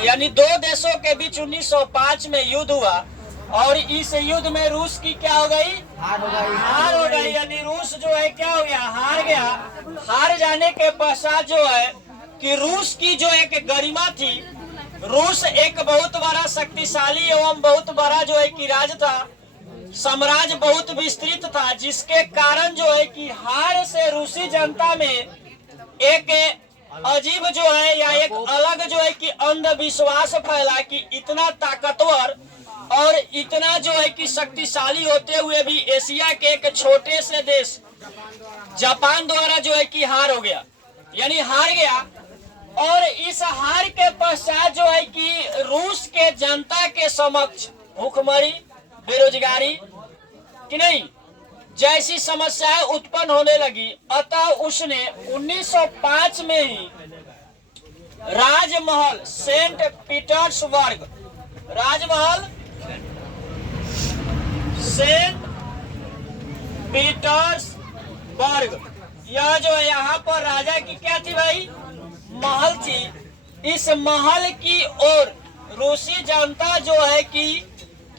यानी दो देशों के बीच 1905 में युद्ध हुआ और इस युद्ध में रूस की क्या हो गई? हार हो गई। यानी रूस जो है क्या हो गया? हार गया। हार जाने के पश्चात जो है कि रूस की जो एक गरिमा थी, रूस एक बहुत बड़ा शक्तिशाली एवं बहुत बड़ा जो है कि राज्य था, साम्राज्य बहुत विस्तृत था, जिसके कारण जो है कि हार से रूसी जनता में एक अजीब जो है या एक अलग जो है कि अंधविश्वास फैला कि इतना ताकतवर और इतना जो है कि शक्तिशाली होते हुए भी एशिया के एक छोटे से देश जापान द्वारा जो है कि हार हो गया, यानी हार गया। और इस हार के पश्चात जो है कि रूस के जनता के समक्ष भूखमरी, बेरोजगारी कि नहीं जैसी समस्याएं उत्पन्न होने लगी। अतः उसने 1905 में ही राजमहल सेंट पीटर्सबर्ग, राजमहल सेंट पीटर्सबर्ग, यह जो है यहाँ पर राजा की क्या थी भाई? महल थी। इस महल की ओर रूसी जनता जो है कि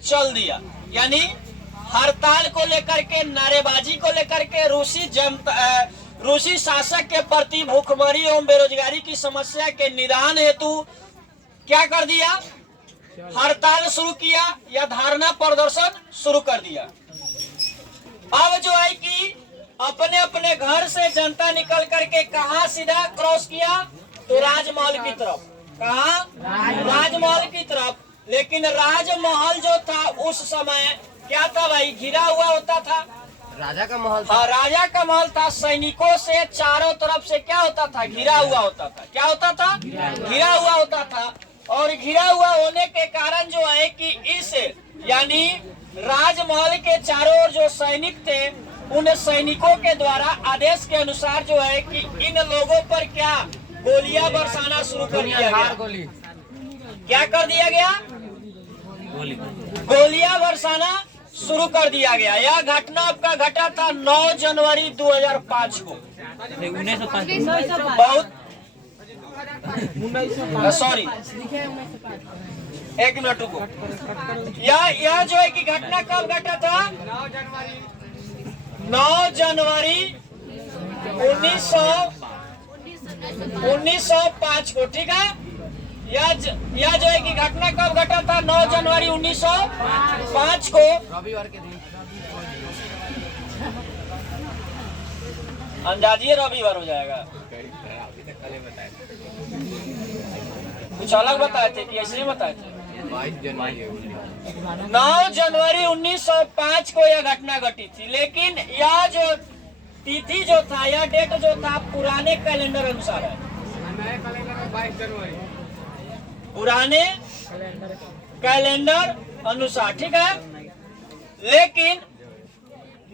चल दिया, यानी हड़ताल को लेकर के, नारेबाजी को लेकर के रूसी जनता, रूसी शासक के प्रति भूखमरी एवं बेरोजगारी की समस्या के निदान हेतु क्या कर दिया? हड़ताल शुरू किया या धरना प्रदर्शन शुरू कर दिया। अब जो है कि अपने अपने घर से जनता निकल करके कहा सीधा क्रॉस किया? तो राजमहल की तरफ। कहा? राजमहल की तरफ। लेकिन राजमहल जो था उस समय क्या था भाई? घिरा हुआ होता था। राजा का महल था। हाँ, राजा का महल था। सैनिकों से चारों तरफ से क्या होता था? घिरा हुआ होता था। क्या होता था? घिरा हुआ होता था। और घिरा हुआ होने के कारण जो है कि इस यानी राजमहल के चारों ओर जो सैनिक थे, उन सैनिकों के द्वारा आदेश के अनुसार जो है कि इन लोगों पर क्या गोलियां बरसाना शुरू कर दिया गया। क्या कर दिया गया? गोलियां बरसाना शुरू कर दिया गया। यह घटना आपका घटा था 9 जनवरी 2005 को। बहुत सॉरी, एक मिनट रुको। यह जो है कि घटना कब घटा था? 9 जनवरी 1905 को। ठीक है, यह जो है कि घटना कब घटा था? 9 जनवरी 1905 को, रविवार के दिन। अंदाजिए रविवार हो जाएगा। कुछ अलग बताए थे कि ऐसे ही बताए थे? 9 जनवरी 1905 को यह घटना घटी थी। लेकिन यह जो तिथि जो था, यह डेट जो था पुराने कैलेंडर अनुसार है। पुराने कैलेंडर अनुसार, ठीक है। लेकिन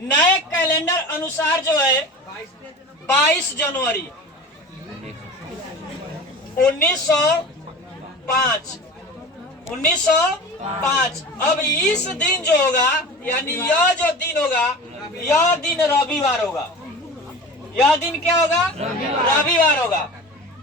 नए कैलेंडर अनुसार जो है 22 जनवरी 1905। अब इस दिन जो होगा, यानी यह जो दिन होगा, यह दिन रविवार होगा। यह दिन क्या होगा? रविवार होगा।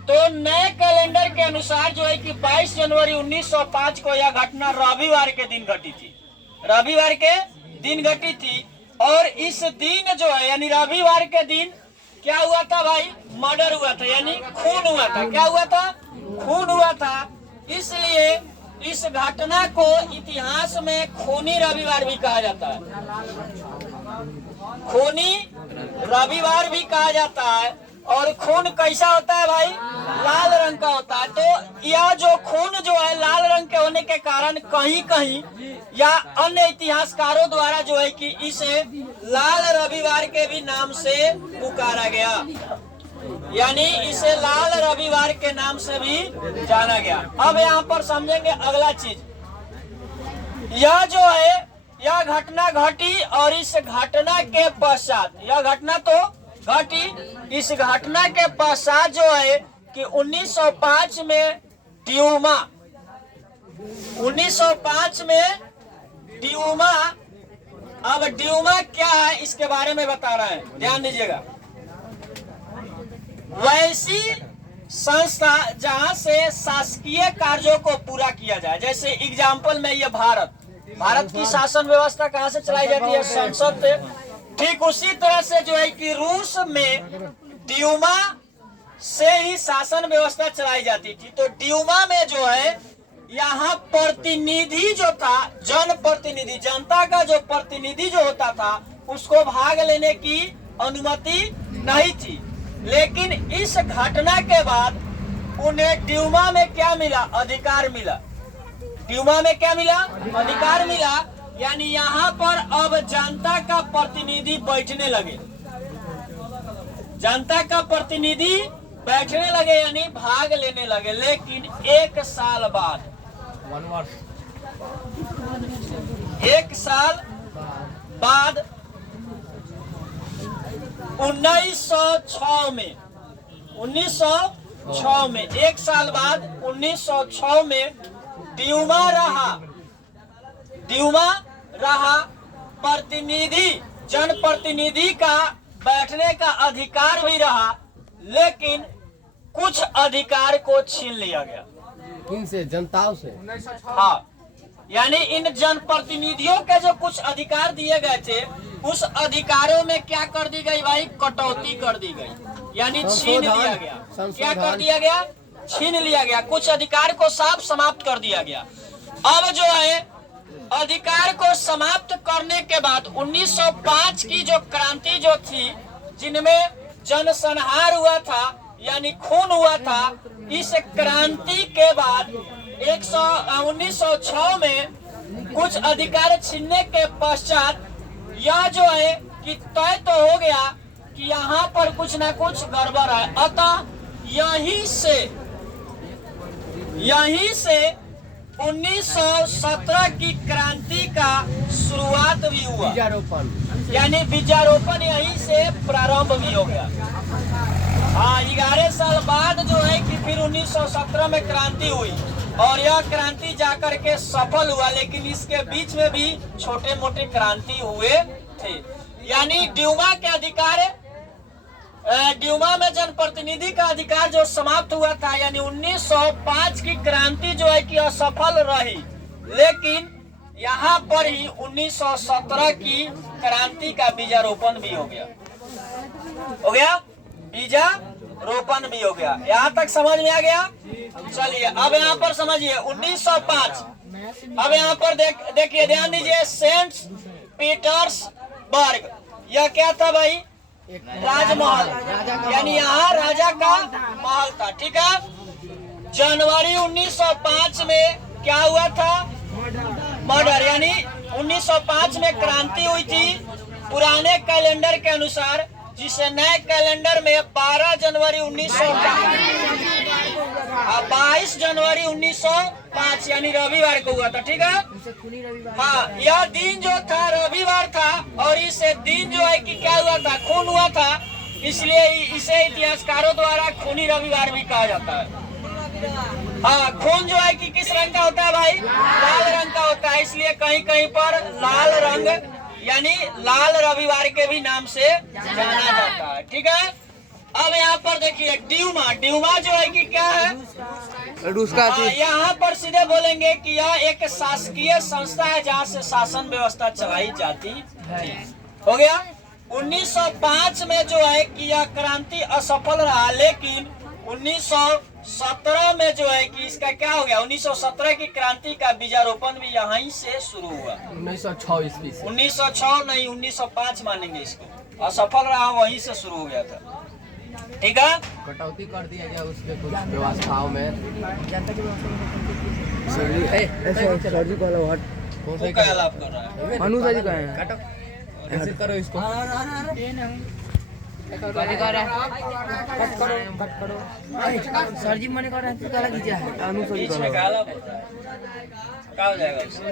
तो नए कैलेंडर के अनुसार जो है कि 22 जनवरी 1905 को यह घटना रविवार के दिन घटी थी। रविवार के दिन घटी थी। और इस दिन जो है यानी रविवार के दिन क्या हुआ था भाई? मर्डर हुआ था, यानी खून हुआ था। क्या हुआ था? खून हुआ था। इसलिए इस घटना को इतिहास में खूनी रविवार भी कहा जाता है। खूनी रविवार भी कहा जाता है। और खून कैसा होता है भाई? लाल रंग का होता है। तो यह जो खून जो है लाल रंग के होने के कारण कहीं कहीं या अन्य इतिहासकारों द्वारा जो है कि इसे लाल रविवार के भी नाम से पुकारा गया, यानी इसे लाल रविवार के नाम से भी जाना गया। अब यहाँ पर समझेंगे अगला चीज। यह जो है यह घटना घटी और इस घटना के पश्चात, यह घटना तो घटी, इस घटना के पश्चात जो है कि 1905 में ड्यूमा, 1905 में ड्यूमा। अब ड्यूमा क्या है इसके बारे में बता रहे हैं, ध्यान दीजिएगा। वैसी संस्था जहां से शासकीय कार्यों को पूरा किया जाए। जैसे एग्जाम्पल में ये भारत की शासन व्यवस्था कहाँ से चलाई जाती है? संसद से। ठीक उसी तरह से जो है कि रूस में ड्यूमा से ही शासन व्यवस्था चलाई जाती थी। तो ड्यूमा में जो है यहाँ प्रतिनिधि जो था, जनप्रतिनिधि, जनता का जो प्रतिनिधि जो होता था, उसको भाग लेने की अनुमति नहीं थी। लेकिन इस घटना के बाद उन्हें ड्यूमा में क्या मिला? अधिकार मिला। ड्यूमा में क्या मिला? अधिकार मिला। यानी यहाँ पर अब जनता का प्रतिनिधि बैठने लगे, जनता का प्रतिनिधि बैठने लगे, यानी भाग लेने लगे। लेकिन एक साल बाद, एक साल बाद 1906 में एक साल बाद 1906 में ड्यूमा रहा प्रतिनिधि, जनप्रतिनिधि का बैठने का अधिकार भी रहा, लेकिन कुछ अधिकार को छीन लिया गया। इनसे, जनताओं से। हाँ, यानी इन जनप्रतिनिधियों के जो कुछ अधिकार दिए गए थे, उस अधिकारों में क्या कर दी गई भाई? कटौती कर दी गई, यानी छीन लिया गया। क्या कर दिया गया? छीन लिया गया। कुछ अधिकार को साफ समाप्त कर दिया गया। अब जो है अधिकार को समाप्त करने के बाद 1905 की जो क्रांति जो थी, जिनमें जनसंहार हुआ था, यानी खून हुआ था, इस क्रांति के बाद 1906 में कुछ अधिकार छीनने के पश्चात यह जो है कि तय तो हो गया कि यहाँ पर कुछ ना कुछ गड़बड़ है। अतः यहीं से 1917 की क्रांति का शुरुआत भी हुआ, यानी बीजारोपण यहीं से प्रारंभ भी हो गया। हाँ, 11 साल बाद जो है कि फिर 1917 में क्रांति हुई और यह क्रांति जाकर के सफल हुआ। लेकिन इसके बीच में भी छोटे मोटे क्रांति हुए थे। यानी ड्यूमा के अधिकार, ड्यूमा में जनप्रतिनिधि का अधिकार जो समाप्त हुआ था, यानी 1905 की क्रांति जो है कि असफल रही। लेकिन यहाँ पर ही 1917 की क्रांति का बीजारोपण भी हो गया। बीजारोपण भी हो गया। यहाँ तक समझ में आ गया? चलिए अब यहाँ पर समझिए 1905। अब यहाँ पर देखिए, ध्यान दीजिए, सेंट पीटर्सबर्ग, यह क्या था भाई? राजमहल, यानी यहाँ राजा का महल था। ठीक है। जनवरी 1905 में क्या हुआ था? मर्डर, यानी 1905 में क्रांति हुई थी पुराने कैलेंडर के अनुसार, जिसे नए कैलेंडर में 12 जनवरी 22 जनवरी 1905 यानी रविवार को हुआ था। ठीक है। हाँ, यह दिन जो था रविवार था और इस दिन जो है कि क्या हुआ था? खून हुआ था, इसलिए इसे इतिहासकारों द्वारा खूनी रविवार भी कहा जाता है। हाँ, खून जो है कि किस रंग का होता है भाई? लाल रंग का होता है, इसलिए कहीं कहीं पर लाल रंग यानी लाल रविवार के भी नाम से जाना जाता है। ठीक है। अब यहाँ पर देखिए ड्यूमा जो है कि क्या है? यहाँ पर सीधे बोलेंगे कि यह एक शासकीय संस्था है जहाँ से शासन व्यवस्था चलाई जाती थी। हो गया। 1905 में जो है कि यह क्रांति असफल रहा, लेकिन 1917 में जो है कि इसका क्या हो गया? 1917 की क्रांति का बीजारोपण भी यहीं से शुरू हुआ। 1906 ईस्वी से। 1906 नहीं, 1905 मानेंगे इसको। असफल रहा, वहीं से शुरू हो गया था। ठीक है। कटौती कर दिया गया उसके कुछ व्यवस्थाओं में। वो क्या लाभ कर रहा है? अनुसारी का है। ऐसे करो इसको। सर जी मैंने कहा बीच में क्या लाभ होता है? क्या हो जाएगा उससे?